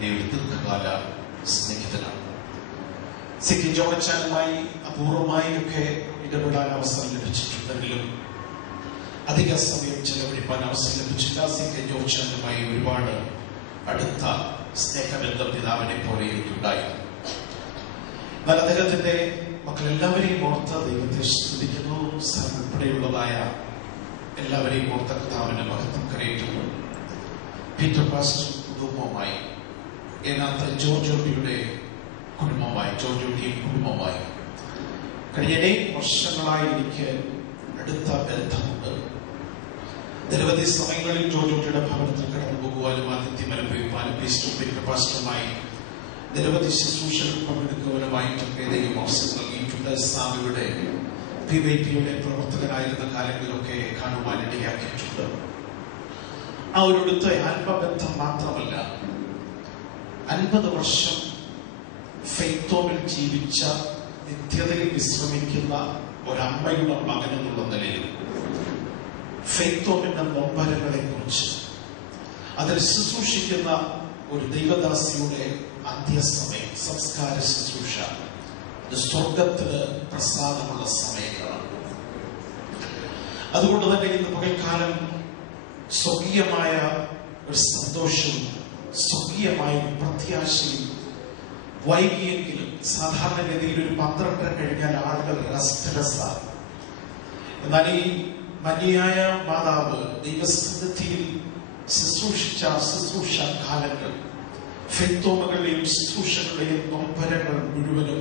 എൻ്റെ ഒരു ദീർഘകാല സ്നേഹിതനാണ്. സിക്കി ജോണച്ചാനുമായി അപൂർവമായി ഒക്കെ ഇടപെടാൻ അവസരം ലഭിച്ചിട്ടുണ്ടെങ്കിലും അധിക സമയം ചെലവഴിപ്പാൻ അവസരം ലഭിച്ചില്ല. സിക്കി ജോണച്ചാനുമായി ഒരുപാട് അടുത്ത സ്നേഹബന്ധം പിതാവിനെ പോലെ എനിക്കുണ്ടായിരുന്നു. എന്നാൽ അദ്ദേഹത്തിന്റെ മക്കളെല്ലാവരെയും ഓർത്ത് ദൈവത്തെ സ്തുതിക്കുന്നു. സ്ഥലം ഉൾപ്പെടെയുള്ളതായ എല്ലാവരെയും ഓർത്ത കർത്താവിന്റെ മഹത്വം കരയേറ്റുന്നു. പീറ്റർ പാസ്റ്റർ കുടുംബവുമായി, ഏനാത്ത ജോർജോട്ടിയുടെ കുടുംബമായി, ജോർജോട്ടിയും കുടുംബമായി കഴിഞ്ഞ വർഷങ്ങളായി എനിക്ക് അടുത്ത ബന്ധമുണ്ട്. നിരവധി സമയങ്ങളിൽ ജോർജോട്ടിയുടെ ഭവനത്തിൽ കടന്നു പോകുവാനും ആതിഥ്യം അനുഭവിക്കാനും പീറ്റർ പാസ്റ്ററുമായി നിരവധി ശുശ്രൂഷകൾ പങ്കെടുക്കുവാനുമായിട്ടൊക്കെ ദൈവം അവസരം നൽകിയിട്ടുണ്ട്. സ്വാമിയുടെ PYPയുടെ പ്രവർത്തകനായിരുന്ന കാലങ്ങളിലൊക്കെ കാണുവാൻ ഇടയാക്കിയിട്ടുണ്ട്. ആ ഒരു അടുത്ത ആത്മബന്ധം മാത്രമല്ല, 50 വർഷം ഫെയ്ത്തോമിൽ ജീവിച്ച, നിത്യതയിൽ വിശ്രമിക്കുന്ന ഒരമ്മയുടെ മകൻ എന്നുള്ള നിലയിൽ ഫെയ്ത്തോമിന്റെ നൊമ്പരങ്ങളെ കുറിച്ച് അതിൽ ശുശ്രൂഷിക്കുന്ന ഒരു ദൈവദാസിയുടെ അന്ത്യസമയം, സംസ്കാര ശുശ്രൂഷ, സ്വർഗത്തിന് പ്രസാദമുള്ള സമയങ്ങളാണ്. അതുകൊണ്ട് തന്നെ ഇന്ന് പകൽക്കാലം സ്വർഗീയമായ ഒരു സന്തോഷവും സ്വർഗീയമായ പ്രത്യാശയും വൈകിയെങ്കിലും, സാധാരണഗതിയിൽ ഒരു 12 കഴിഞ്ഞാൽ ആളുകൾ റെസ്റ്റ്ലെസ്സാണ്. എന്നാൽ ഈ മനിയായ മാതാവ് ദൈവസന്നിധിയിൽ ശുശ്രൂഷിച്ച ശുശ്രൂഷ കാലങ്ങൾ, ഫെയ്ത്തോമുകളുടെയും ശുശ്രൂഷകളുടെയും നൊമ്പരങ്ങൾ മുഴുവനും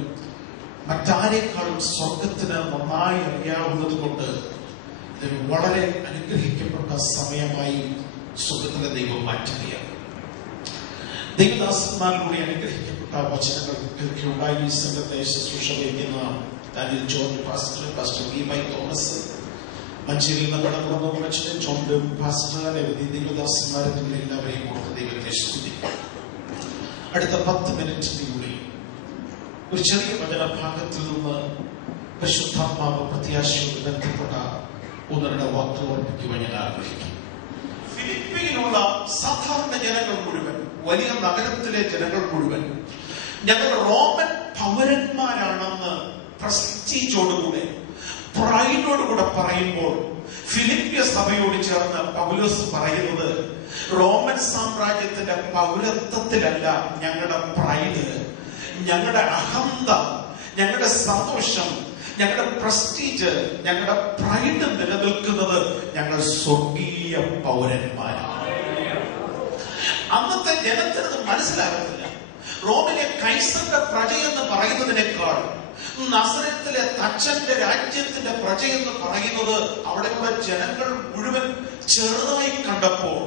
മറ്റാരേക്കാളും സ്വർഗത്തിന് നന്നായി അറിയാവുന്നത് കൊണ്ട് ഇത് വളരെ അനുഗ്രഹിക്കപ്പെട്ട സമയമായി സ്വർഗത്തിലെ ദൈവം മാറ്റുകയാണ്. ദൈവദാസന്മാരിലൂടെ അനുഗ്രഹിക്കപ്പെട്ട വചനങ്ങൾ കേൾക്കുകയുണ്ടായി. ഈ സംഘത്തെ ശുശ്രൂഷ വഹിക്കുന്ന Daniel George pastor, pastor V. Thomas, മഞ്ചേരിയിൽ നിന്ന് കടന്നു വന്ന ജോൺ പാസ്റ്റർ, നിരവധി ദൈവദാസന്മാരെ എല്ലാവരെയും ഓർത്ത് ദൈവത്തെ സ്തുതിക്കും. അടുത്ത 10 മിനിറ്റിനുള്ളിൽ ഒരു ചെറിയ വചനഭാഗത്തിൽ നിന്ന് പരിശുദ്ധാത്മാവ് പ്രത്യാശയോട് ബന്ധപ്പെട്ട 1-2 വാക്കുകൾ ഓർപ്പിക്കുവാൻ ഞാൻ ആഗ്രഹിക്കും. ഫിലിപ്പിയിലുള്ള സാധാരണ ജനങ്ങൾ മുഴുവൻ, വലിയ നഗരത്തിലെ ജനങ്ങൾ മുഴുവൻ ഞങ്ങൾ റോമൻ പൗരന്മാരാണെന്ന് പ്രസ്റ്റീജോടുകൂടെ, പ്രൈഡോടുകൂടെ പറയുമ്പോൾ ഫിലിപ്പിയ സഭയോട് ചേർന്ന് പൗലോസ് പറയുന്നത് റോമൻ സാമ്രാജ്യത്തിന്റെ പൗരത്വത്തിലല്ല ഞങ്ങളുടെ പ്രൈഡ്, ഞങ്ങളുടെ അഹന്ത, ഞങ്ങളുടെ സന്തോഷം, ഞങ്ങളുടെ പ്രസ്റ്റീജ്, ഞങ്ങളുടെ പ്രൈഡ് നിലനിൽക്കുന്നത് ഞങ്ങൾ സ്വർഗീയ പൗരന്മാരാണ്. അന്നത്തെ ജനത്തിനത് മനസ്സിലാകത്തില്ല. റോമിലെ കൈസറിന്റെ പ്രജയെന്ന് പറയുന്നതിനേക്കാൾ നസറത്തിലെ തച്ചന്റെ രാജ്യത്തിന്റെ പ്രജയെന്ന് പറയുന്നത് അവിടെയുള്ള ജനങ്ങൾ മുഴുവൻ ചെറുതായി കണ്ടപ്പോൾ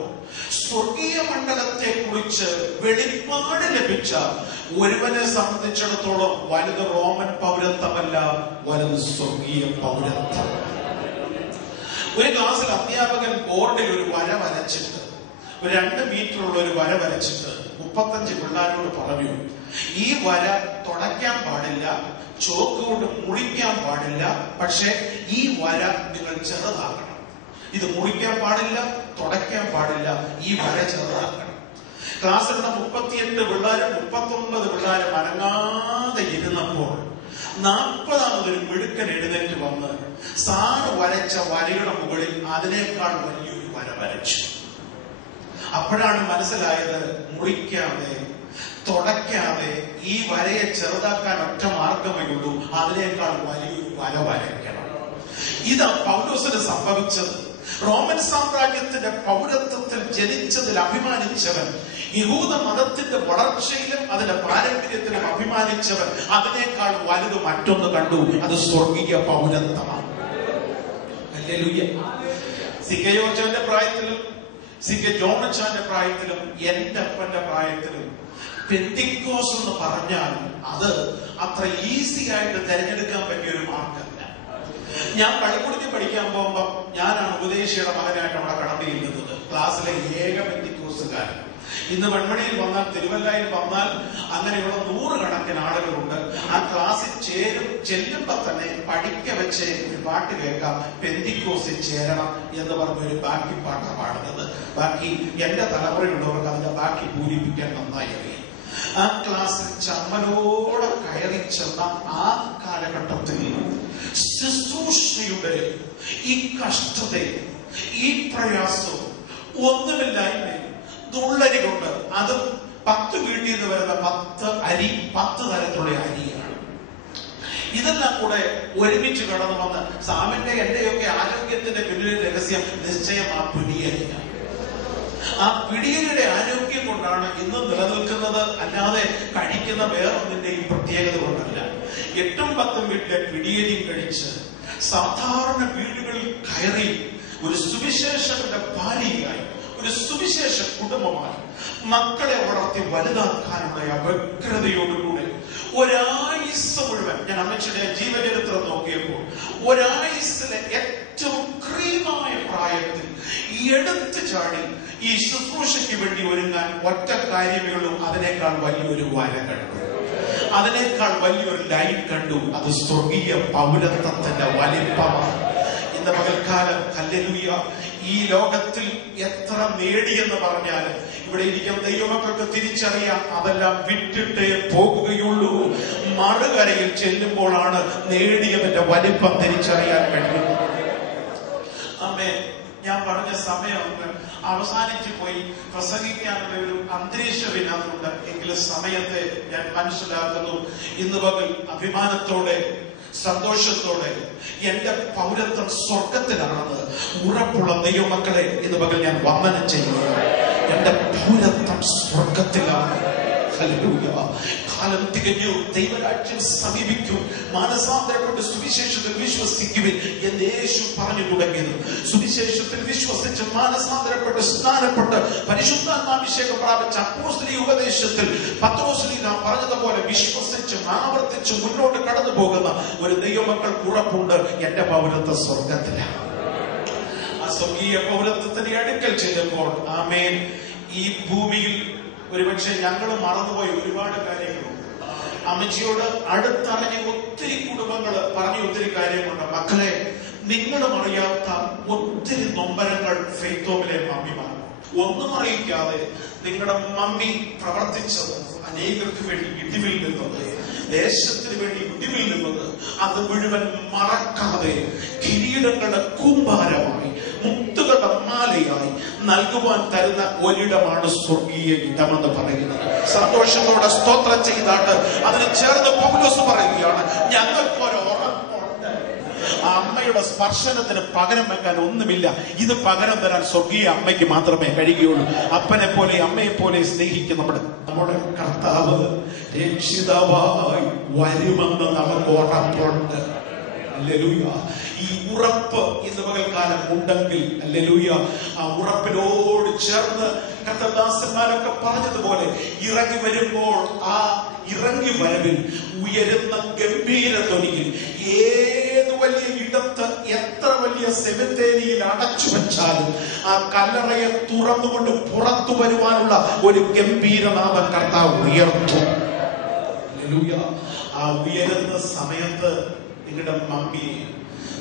സ്വർഗീയ മണ്ഡലത്തെ കുറിച്ച് വെളിപ്പാട് ലഭിച്ച ഒരുവനെ സംബന്ധിച്ചിടത്തോളം വലുത് റോമൻ പൗരത്വമല്ല, വലുത് സ്വർഗീയ പൗരത്വം. ഒരു ക്ലാസ്സിൽ അധ്യാപകൻ ബോർഡിൽ ഒരു വര വരച്ചിട്ട്, ഒരു 2 മീറ്ററുള്ള ഒരു വര വരച്ചിട്ട് 35 പിള്ളേരോട് പറഞ്ഞു, ഈ വര തുടയ്ക്കാൻ പാടില്ല, ചോക്ക് കൊണ്ട് മുറിക്കാൻ പാടില്ല, പക്ഷെ ഈ വര നിങ്ങൾ ചെറുതാക്കണം. ഇത് മുറിക്കാൻ പാടില്ല, തുടയ്ക്കാൻ പാടില്ല, ഈ വര ചെറുതാക്കണം. ക്ലാസ്സിലുള്ള 38 പിള്ളേരും 39 പിള്ളേരും അനങ്ങാതെ ഇരുന്നപ്പോൾ 40ാമതൊരു മിടുക്കൻ എഴുന്നേറ്റ് വന്ന് സാറ് വരച്ച വരയുടെ മുകളിൽ അതിനേക്കാൾ വലിയൊരു വര വരച്ചു. അപ്പോഴാണ് മനസ്സിലായത്, മുറിക്കാതെ തുടയ്ക്കാതെ ഈ വരയെ ചെറുതാക്കാൻ ഒറ്റ മാർഗമേ ഉള്ളൂ, അതിനേക്കാൾ വലിയൊരു വര വരയ്ക്കണം. ഇതാ പൗലോസിന് സംഭവിച്ചത്. റോമൻ സാമ്രാജ്യത്തിന്റെ പൗരത്വത്തിൽ ജനിച്ചതിൽ അഭിമാനിച്ചവൻ, യഹൂദ മതത്തിന്റെ വളർച്ചയിലും അതിന്റെ പാരമ്പര്യത്തിലും അഭിമാനിച്ചവൻ അതിനേക്കാൾ വലുത് മറ്റൊന്ന് കണ്ടു, അത് സ്വർഗീയ പൗരത്വമാണ്. ഹല്ലേലൂയ. സിക്കയോച്ചന്റെ പ്രായത്തിലും സിക്ക ജോണച്ചാന്റെ പ്രായത്തിലും എന്റെ അപ്പന്റെ പ്രായത്തിലും പെന്തിക്കോസ് എന്ന് പറഞ്ഞാൽ അത് അത്ര ഈസി ആയിട്ട് തിരഞ്ഞെടുക്കാൻ പറ്റിയ ഒരു മാർഗമല്ല. ഞാൻ പള്ളിക്കൂടത്തിൽ പഠിക്കാൻ പോകുമ്പോൾ ഞാനാണ് ഉപദേശിയുടെ മകനായിട്ട് അവിടെ കടന്നു ചെല്ലുന്നത്, ക്ലാസ്സിലെ ഏക പെന്തിക്കോസുകാരൻ. ഇന്ന് വെൺമണിയിൽ വന്നാൽ, തിരുവല്ലയിൽ വന്നാൽ അങ്ങനെയുള്ള 100 കണക്കിന് ആളുകളുണ്ട്. ആ ക്ലാസ്സിൽ ചെല്ലുമ്പോ തന്നെ പഠിക്ക വെച്ച് ഒരു പാട്ട് കേൾക്കാം, പെന്തിക്കോസിൽ ചേരണം എന്ന് പറഞ്ഞൊരു ബാക്കി പാട്ടാണ് പാടുന്നത്. ബാക്കി എന്റെ തലമുറയുള്ളവർക്ക് അതിന്റെ ബാക്കി പൂരിപ്പിക്കാൻ നന്നായി അറിയാം. ആ ക്ലാസ്സിൽ ചമ്മലോടെ കയറി ചെന്ന ആ കാലഘട്ടത്തിൽ ശുശ്രൂഷയുടെ ഈ കഷ്ടതയും ഈ പ്രയാസവും ഒന്നുമില്ലായ്മ നുള്ളരി കൊണ്ട്, അതും 10 വീട്ടിൽ നിന്ന് വരുന്ന 10 അരി, 10 തരത്തിലുള്ള അരിയാണ്. ഇതെല്ലാം കൂടെ ഒരുമിച്ച് കടന്നു വന്ന് സാമിന്റെ എന്റെയൊക്കെ ആരോഗ്യത്തിന്റെ പിന്നിലെ രഹസ്യം നിശ്ചയം ആ പിടിയരിയാണ്. ആ പിടിയരിയുടെ ആരോഗ്യം കൊണ്ടാണ് ഇന്ന് നിലനിൽക്കുന്നത്, അല്ലാതെ കഴിക്കുന്ന വേറൊന്നിന്റെയും പ്രത്യേകത കൊണ്ടല്ല. 8ഉം 10ഉം വീട്ടിലെ പിടിയരിയും കഴിച്ച് സാധാരണ വീടുകളിൽ കയറി ഒരു സുവിശേഷകന്റെ ഭാര്യയായി, ഒരു സുവിശേഷ കുടുംബമായി മക്കളെ വളർത്തി വലുതാക്കാനുള്ള വ്യഗ്രതയോടുകൂടെ ഒരായുസ് മുഴുവൻ, ഞാൻ അമ്മച്ചിയുടെ ജീവചരിത്രം നോക്കിയപ്പോൾ ഒരായുസിലെ ഏറ്റവും ക്രീമായ പ്രായത്തിൽ എടുത്തു ചാടി ഈ ശുശ്രൂഷയ്ക്ക് വേണ്ടി ഒരുങ്ങാൻ ഒറ്റ കാര്യമേ ഉള്ളൂ. അതിനേക്കാൾ വലിയൊരു വര കണ്ടു, അതിനേക്കാൾ വലിയൊരു ലൈൻ കണ്ടു. അത് സ്വർഗീയ പൗരത്വത്തിന്റെ വലിപ്പമാണ്. ഇന്ന് പകൽക്കാലം ഹല്ലേലൂയ, ഈ ലോകത്തിൽ എത്ര നേടിയെന്ന് പറഞ്ഞാലും ഇവിടെ ഇരിക്കുന്ന ദൈവമക്കൾക്ക് തിരിച്ചറിയാം, അതെല്ലാം വിറ്റിട്ടേ പോകുകയുള്ളൂ. മറുകരയിൽ ചെല്ലുമ്പോഴാണ് നേടിയതിന്റെ വലിപ്പം തിരിച്ചറിയാൻ കഴിയുന്നത്. അമ്മേ, ഞാൻ പറഞ്ഞ സമയം അവസാനിച്ചു പോയി. പ്രസംഗിക്കാനുള്ള ഒരു അന്തരീക്ഷം ഇതിനകത്തുണ്ട്. എങ്കിലും സമയത്തെ ഞാൻ മനസ്സിലാക്കുന്നു. ഇന്ന് പകൽ അഭിമാനത്തോടെ, സന്തോഷത്തോടെ എന്റെ പൗരത്വം സ്വർഗത്തിലാണെന്ന് ഉറപ്പുള്ള ദൈവമക്കളെ ഇന്ന് പകൽ ഞാൻ വന്ദനം ചെയ്യുന്നു. എന്റെ പൗരത്വം സ്വർഗത്തിലാണ്. കാലം തികഞ്ഞു, ദൈവരാജ്യം സമീപിക്കും, മാനസാന്തരപ്പെട്ട് സുവിശേഷത്തിൽ വിശ്വസിക്കുവിൻ എന്ന് യേശു പറഞ്ഞു തുടങ്ങിയത്. സുവിശേഷത്തിൽ വിശ്വസിച്ച് മാനസാന്തരപ്പെട്ട് സ്നാനപ്പെട്ട് പരിശുദ്ധാത്മാഭിഷേകം പ്രാപിച്ച അപ്പോസ്തലിക ഉപദേശത്തിൽ പത്രോസ്ലീഹ പറഞ്ഞതുപോലെ വിശ്വസിച്ച് ആവർത്തിച്ച് മുന്നോട്ട് കടന്നു പോകുന്ന ഒരു ദൈവമക്കൾക്ക് ഉറപ്പുണ്ട്, എന്റെ പൗരത്വം സ്വർഗത്തിലാണ്. ആ സ്വർഗീയ പൗരത്വത്തിന്റെ അടുക്കൽ ചെല്ലുമ്പോൾ ആമേൻ, ഈ ഭൂമിയിൽ ഒരുപക്ഷെ ഞങ്ങൾ മറന്നുപോയ ഒരുപാട് കാര്യങ്ങളുണ്ട്. അമ്മച്ചിയോട് അടുത്തറിഞ്ഞ ഒത്തിരി കുടുംബങ്ങൾ പറഞ്ഞ ഒത്തിരി കാര്യങ്ങളുണ്ട്. മക്കളെ, നിങ്ങളും അറിയാത്ത ഒത്തിരി നൊമ്പരങ്ങൾ ഫെയ്ത്തോമിലെ മമ്മിമാർ ഒന്നും അറിയിക്കാതെ നിങ്ങളുടെ മമ്മി പ്രവർത്തിച്ചത്, അനേകർക്ക് വേണ്ടി ഇടിവിൽ നിന്നത്, ദേശത്തിന് വേണ്ടി ഇടിവിൽ നിന്നത്, അത് മുഴുവൻ മറക്കാതെ കിരീടങ്ങളുടെ കൂമ്പാരമായി, മുത്തുകളുടെ മാലയായി നൽകുവാൻ തരുന്ന ഒരിടമാണ് സ്വർഗീയ ഇടമെന്ന് പറയുന്നത്. സന്തോഷത്തോടെ സ്തോത്രം ചെയ്താട്ട് അതിന് ചേർന്ന് പൗലോസ് പറയുകയാണ്, ഞങ്ങൾക്കൊരു ഉറപ്പുണ്ട്, ആ അമ്മയുടെ സ്പർശനത്തിന് പകരം വെക്കാൻ ഒന്നുമില്ല. ഇത് പകരം തരാൻ സ്വർഗീയ അമ്മയ്ക്ക് മാത്രമേ കഴിയുകയുള്ളൂ. അപ്പനെ പോലെ അമ്മയെ പോലെ സ്നേഹിക്കും നമ്മുടെ കർത്താവ് രക്ഷിതാവായി വരുമെന്ന് നമുക്ക് ഉറപ്പുണ്ട്. ഹല്ലേലൂയ. ഈ ഉറപ്പ് ഇന്ന് പകൽക്കാലം ഉണ്ടെങ്കിൽ ഹല്ലേലൂയ, ആ ഉറപ്പിനോട് ചേർന്ന് കർത്തദാസന്മാരൊക്കെ പറഞ്ഞതുപോലെ ഇറങ്ങി വരുമ്പോൾ ആ ഇറങ്ങി വരവിൽ ഉയരുന്ന ഗംഭീര ധ്വനിയിൽ ഏത് വലിയ ഇടത്ത് എത്ര വലിയ സെമിത്തേരിയിൽ അടച്ചു വെച്ചാലും ആ കല്ലറയെ തുറന്നുകൊണ്ട് പുറത്തു വരുവാനുള്ള ഒരു ഗംഭീരനാമം കർത്താവ് ഉയർത്തും. ഹല്ലേലൂയ. ആ ഉയരുന്ന സമയത്ത് നിങ്ങളുടെ മമ്മിയെ,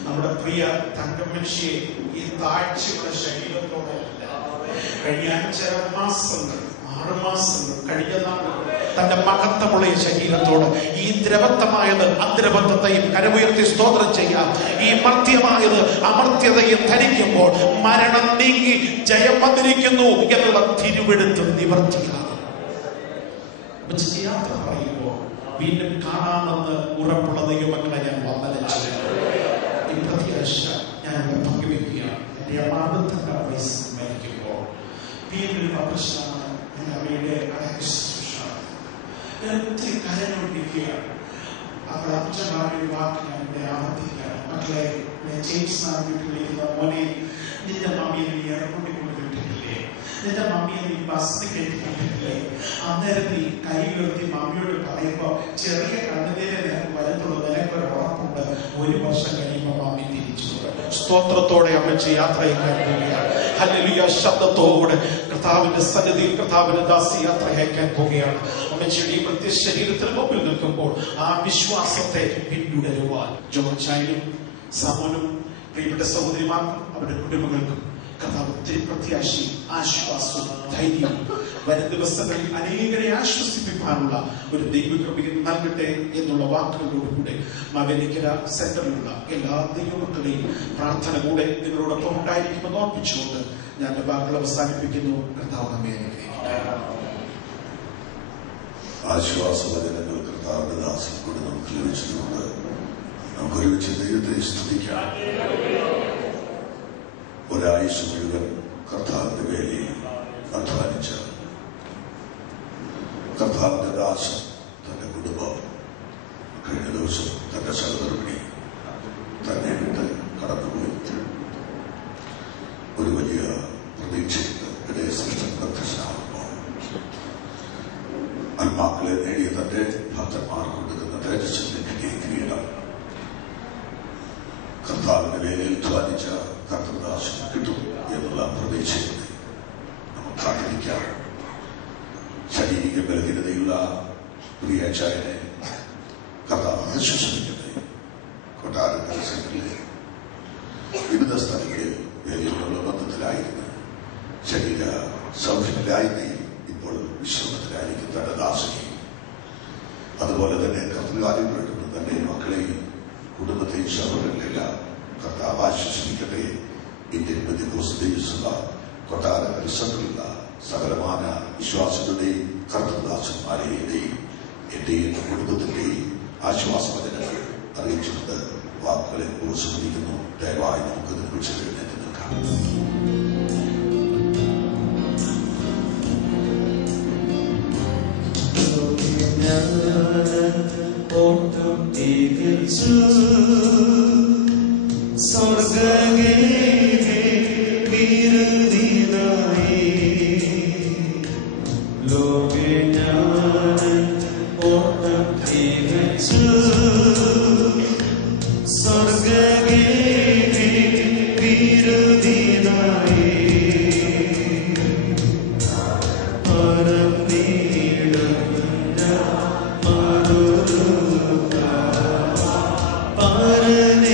നമ്മുടെ പ്രിയ തങ്കമനുഷ്യയെ ഈ താഴ്ചയുടെ ശരീരത്തോടെ കഴിഞ്ഞ 5.5 മാസങ്ങൾ 6 മാസങ്ങൾ കഴിഞ്ഞ നാളുകൾ തന്റെ മഹത്വമുള്ള ശരീരത്തോട് ഈ ദ്രവത്വമായത് അദ്രവത്വത്തെയും കരമുയർത്തി സ്തോത്രം ചെയ്യാം. ഈ മർത്യമായത് അമർത്യതയും ധരിക്കുമ്പോൾ മരണം നീങ്ങി ജയം വന്നിരിക്കുന്നു എന്നുള്ള തിരുവെടുത്ത് നിവർത്തിയാണ്. യാത്ര പറയുമ്പോൾ വീണ്ടും കാണാമെന്ന് ഉറപ്പുള്ള ദൈവമക്കളെ ഞാൻ വന്ദനം ചെയ്യുന്നു. ഈ പ്രത്യാശ ഞാൻ പങ്കുവെക്കുകയാണ്. എന്റെ അമാനത്തിന്റെ വയസ്സ് മരിക്കുമ്പോൾ വീണ്ടും പ്രശ്നമാണ് എന്റെ അമ്മയുടെ ശുശ്രൂഷയാണ്. ഞാൻ ഒത്തിരി കരഞ്ഞുകൊണ്ടിരിക്കുകയാണ്. അവർ അച്ഛനായ വാക്ക് ഞാൻ ഇവിടെ ആവർത്തിക്കുകയാണ്. മക്കളെ, ജെയിംസ് വീട്ടിലിരിക്കുന്ന മോനെ, നിന്റെ മമ്മിയെ നീ ഇറക്കൊണ്ടിക്കൊണ്ട് വിട്ടിട്ടില്ലേ? നിന്റെ മമ്മിയെ നീ ബസ്സിൽ കയറ്റിക്കൊണ്ടിട്ടില്ലേ? അന്നേരം നീ കൈ ഉയർത്തി മമ്മിയോട് പറയുമ്പോ ചെറിയ കണ്ണുനീരെ നിനക്ക് വരത്തുള്ളൂ. നിനക്കൊരു ഉറപ്പുണ്ട്, 1 വർഷം കഴിയുമ്പോൾ മമ്മി തിരിച്ചു. സ്തോത്രത്തോടെ അമ്മച്ചി യാത്ര ചെയ്യാൻ പോവുകയാണ്. ഹല്ലേലൂയ ശബ്ദത്തോടെ കർത്താവിന്റെ സന്നിധിയിൽ കർത്താവിന്റെ ദാസിയാത്ര അയക്കാൻ പോവുകയാണ്. അമ്മച്ചിയുടെ ഈ പ്രത്യേക ശരീരത്തിന് മുമ്പിൽ നിൽക്കുമ്പോൾ ആ വിശ്വാസത്തെ പിന്തുടരുവാൻ ജോർജായാലും സമോനും പ്രിയപ്പെട്ട സഹോദരിമാർക്കും അവരുടെ കുടുംബങ്ങൾക്കും കർത്താവ് ഒത്തിരി പ്രത്യാശയും ആശ്വാസവും ധൈര്യവും വരും ദിവസങ്ങളിൽ അനേകരെ ആശ്വസിപ്പിക്കാനുള്ള ഒരു ദൈവകൃപയും നൽകട്ടെ എന്നുള്ള വാക്കുകളോടുകൂടെ മാവേലിക്കര സെന്ററിലുള്ള എല്ലാ ദൈവമക്കളെയും പ്രാർത്ഥന കൂടെ നിങ്ങളോടൊപ്പം ഉണ്ടായിരിക്കുമെന്ന് ഓർപ്പിച്ചുകൊണ്ട് ഞാൻ എന്റെ വാക്കുകൾ അവസാനിപ്പിക്കുന്നു. കർത്താവ് നമ്മെ അനുഗ്രഹിക്കട്ടെ. ആശ്വാസവചനങ്ങൾ കർത്താവിന്റെ ദാസിൽ കൂടി നമുക്ക് ലഭിച്ചതുകൊണ്ട് നമുക്ക് ഒരുമിച്ച് ദൈവത്തെ സ്തുതിക്കാം. ഒരാഴ്ച മുഴുവൻ കർത്താവിന്റെ വേലയിൽ അധ്വാനിച്ച കർത്താവിന്റെ ദാസൻ തന്റെ കുടുംബം കഴിഞ്ഞ ദിവസം തന്റെ സഹോദരനെ തന്നെ വിട്ട് കടന്നുപോയി. ഒരു വലിയ പ്രതീക്ഷയ്ക്ക് ഇടയ സൃഷ്ടം പ്രത്യക്ഷനാകുമ്പോൾ ആത്മാക്കളെ നേടിയ തന്റെ ഭക്തന്മാർ കൊടുക്കുന്ന തേജസ്സിന്റെ കിരീടം കർത്താവിന്റെ വേലയിൽ ധ്വാനിച്ച കർത്തദാസന് കിട്ടും എന്നുള്ള പ്രതീക്ഷയിൽ നമുക്ക് കാത്തിരിക്കാം. ശാരീരിക ബലഹീനതയുള്ള പ്രിയാചാര്യനെ കർത്താവ് ആശ്വസിപ്പിക്കട്ടെ. കൊട്ടാരക്കര സെന്ററിലെ വിവിധ സ്ഥലങ്ങളിൽ വേലയിലുള്ള ബന്ധത്തിലായിരുന്നു ശരീര സൗഖ്യമില്ലായ്മയിൽ ഇപ്പോൾ വിശ്രമത്തിലായിരിക്കും തന്റെ ദാസനെയും അതുപോലെ തന്നെ കർത്തൃകാര്യങ്ങളായിട്ടുള്ള തന്റെ മക്കളെയും കുടുംബത്തെയും സഹോദരങ്ങളെല്ലാം കർത്താവ് ആശ്വസിപ്പിക്കട്ടെ. ഇന്ത്യൻ പെന്തക്കോസ്ത് കൊട്ടാരക്കര സെന്ററിലുള്ള സകലമാന വിശ്വാസികളുടെയും കർത്തൃദാസന്മാരെയും എന്റെയും കുടുംബത്തിന്റെയും ആശ്വാസവചനങ്ങൾ അറിയിച്ചുകൊണ്ട് വാക്കുകളെ പ്രോത്സാഹിപ്പിക്കുന്നു. ദയവായി നമുക്ക് നിർമ്മിച്ചു എഴുന്നേറ്റ് നിൽക്കാം. Parane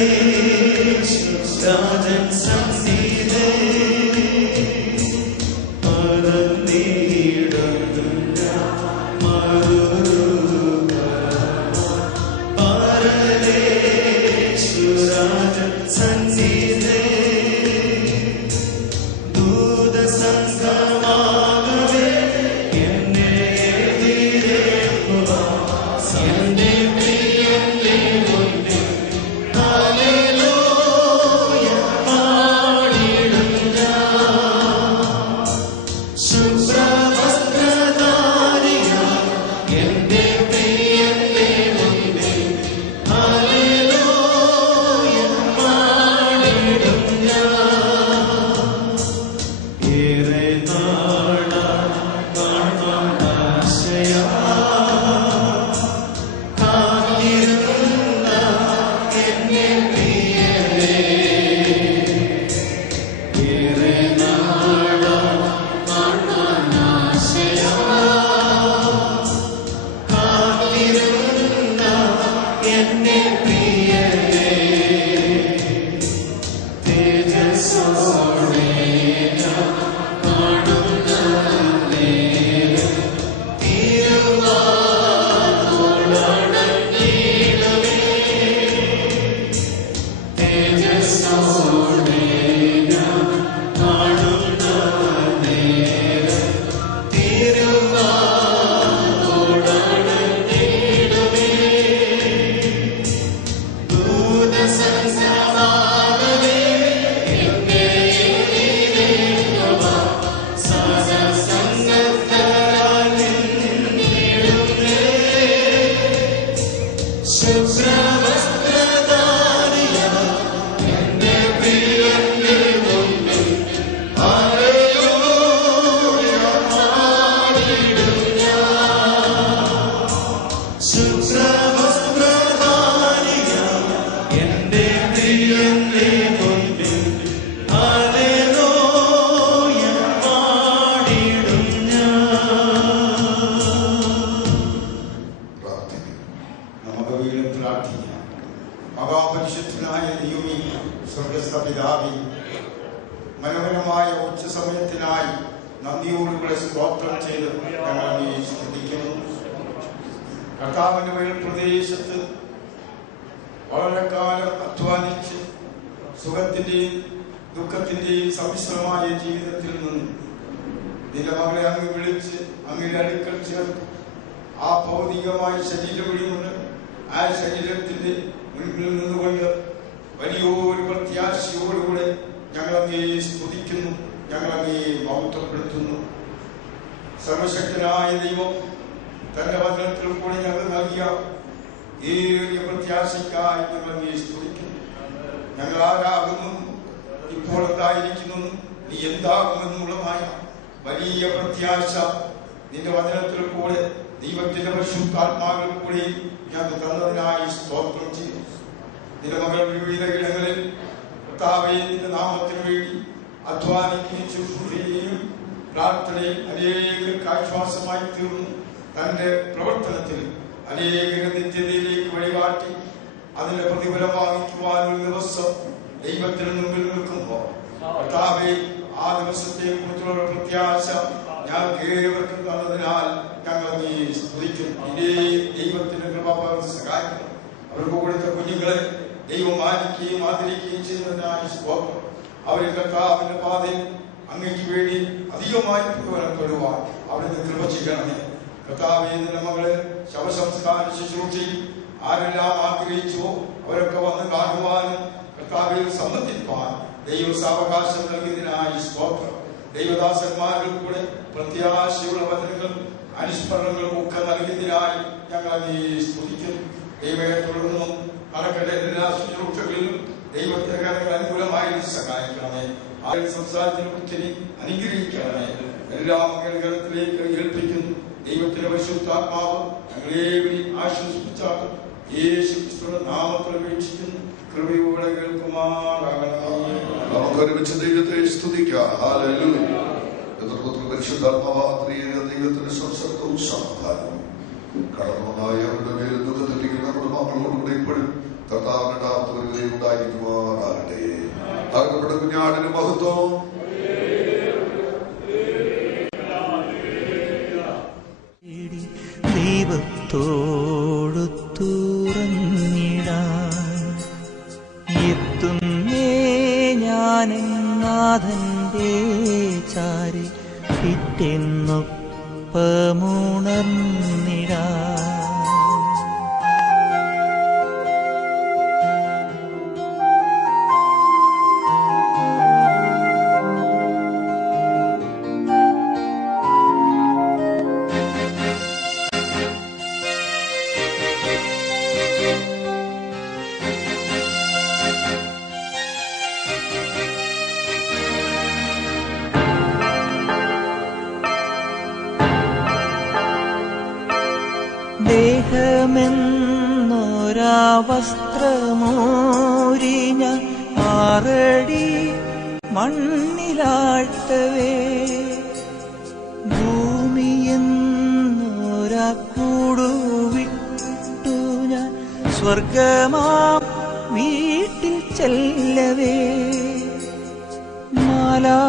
കർത്താവിന്റെ വയൽ പ്രദേശത്ത് വളരെ കാലം അധ്വാനിച്ച് സുഖത്തിന്റെയും ദുഃഖത്തിന്റെയും സമ്മിശ്രമായ ജീവിതത്തിൽ നിന്ന് നിന്റെ മകളെ അങ്ങ് വിളിച്ച് അങ്ങയുടെ അടുക്കൽ ചേർത്ത് ആ ഭൗതികമായ ശരീരം വഴികൊണ്ട് ആ ശരീരത്തിന്റെ മുൻപിൽ നിന്നുകൊണ്ട് വലിയൊരു പ്രത്യാശയോടുകൂടെ ഞങ്ങളങ്ങേ സ്തുതിക്കുന്നു, ഞങ്ങളങ്ങേ മഹത്വപ്പെടുത്തുന്നു. സർവശക്തനായ ദൈവം തന്റെ വചനത്തിൽ കൂടി ഞങ്ങൾ നൽകിയ ഏറിയ പ്രത്യാശയ്ക്കായി ഞങ്ങളങ്ങേ സ്തുതിക്കുന്നു. ഞങ്ങൾ ആരാകുന്നു, ഇപ്പോൾ എന്തായിരിക്കുന്നു, നീ എന്താകുമെന്നുള്ളതായ വലിയ പ്രത്യാശ നിന്റെ വചനത്തിൽ കൂടെ ദൈവത്തിന്റെ പരിശുദ്ധാത്മാവിൽ കൂടി ഞങ്ങൾ തന്നതിനായി സ്തോത്രം ചെയ്തു. നിന്റെ മകൾ വിവിധ ഇടങ്ങളിൽ കർത്താവേ നിന്റെ നാമത്തിന് വേണ്ടി അധ്വാനിക്കുകയും ശുശ്രൂഷയും പ്രാർത്ഥനയിൽ അനേകർക്ക് ആശ്വാസമായി തീർന്നു. തന്റെ പ്രവർത്തനത്തിൽ അനേകരെ നിത്യതയിലേക്ക് വഴികാട്ടി അതിന്റെ പ്രതിഫലം വാങ്ങിക്കുവാനൊരു ദിവസം ദൈവത്തിന് മുമ്പിൽ നിൽക്കുമ്പോൾ കർത്താവേ ആ ദിവസത്തെ കുറിച്ചുള്ള പ്രത്യാശ ഞങ്ങൾക്ക് ഏവർക്കും തന്നതിനാൽ ഞങ്ങൾ നീ സ്തുതിക്കും. ഇതേ ദൈവത്തിന്റെ കൃപ സഹായിക്കണം. അവർക്ക് കൊടുത്ത കുഞ്ഞുങ്ങളെ ദൈവം മാനിക്കുകയും ആദരിക്കുകയും ചെയ്യുന്നതിനായി സ്തോത്രം. അവരെ കർത്താവിന്റെ പാതയിൽ അങ്ങയ്ക്ക് വേണ്ടി അധികമായി പ്രവർത്തനപ്പെടുവാൻ അവിടുന്ന് കൃപ ചെയ്യണമേ. കർത്താവേ നിന്റെ മകളെ ശവസംസ്കാര ശുശ്രൂഷയിൽ ആരെല്ലാം ആഗ്രഹിച്ചുവോ അവരൊക്കെ വന്ന് കാണുവാനും കർത്താവിൽ സംബന്ധിപ്പാൻ ദൈവ സാവകാശം നൽകിയതിനായി സ്തോത്രം. ദൈവദാസന്മാരിൽ കൂടെ പ്രത്യാശയുള്ള വചനങ്ങളും അനുസ്മരണങ്ങളും ഒക്കെ നൽകിയതിനായി ഞങ്ങൾ അങ്ങേ സ്തുതിക്കുന്നു. ദൈവത്തെ തുടർന്നും നടക്കേണ്ട എല്ലാ ശുശ്രൂഷകളിലും ദൈവത്തിന്റെ കാര്യങ്ങൾ അനുകൂലമായി സഹായിക്കണമേ. ആരും സംസാരത്തിനെ കുറിച്ച് അനുഗ്രഹിക്കണമേ. എല്ലാ മംഗളകരത്തിലേക്ക് ഏൽപ്പിക്കുന്നു. ദൈവത്തിന്റെ പരിശുദ്ധാത്മാവ് ഞങ്ങളേവരെയും ആശ്വസിപ്പിച്ചാകും. യേശു ക്രിസ്തുവിന്റെ നാമത്തിൽ അപേക്ഷിക്കുന്നു. കൃപയോടെ കേൾക്കുമാറാകണമേ. നമുക്ക് ഒരുമിച്ച് ദൈവത്തെ സ്തുതിക്കാം. ഹല്ലേലൂയ. പരിശുദ്ധാത്മാവാത്രീയ ദൈവത്തിന്റെ സംസർഗവും സമാധാനവും കടന്നുവന്നായ അവരുടെ മേലും ദുഃഖത്തിലേക്ക് നമ്മുടെ മക്കളോടുകൂടെ ഇപ്പോഴും കർത്താവിന്റെ നാമത്തിൽ ഉണ്ടായിരിക്കുമാറാകട്ടെ. തകർക്കപ്പെട്ട കുഞ്ഞാടിന് മഹത്വം. ദൈവത്തോടു തുറന്നിടാൻ എത്തുന്നേ ഞാനെന്നാഥന്റെ ചാരി പിറ്റെന്നൊപ്പമുണർന്നിടാൻ. ദേഹമെന്നൊരാ വസ്ത്രമൂരി ഞാൻ 6 അടി മണ്ണിലാഴ്ത്തവേ, ഭൂമിയെന്നൊരാ കൂടുവിട്ടു ഞാൻ സ്വർഗമാം വീട്ടിൽ ചെല്ലവേ, മാലാഖമാരും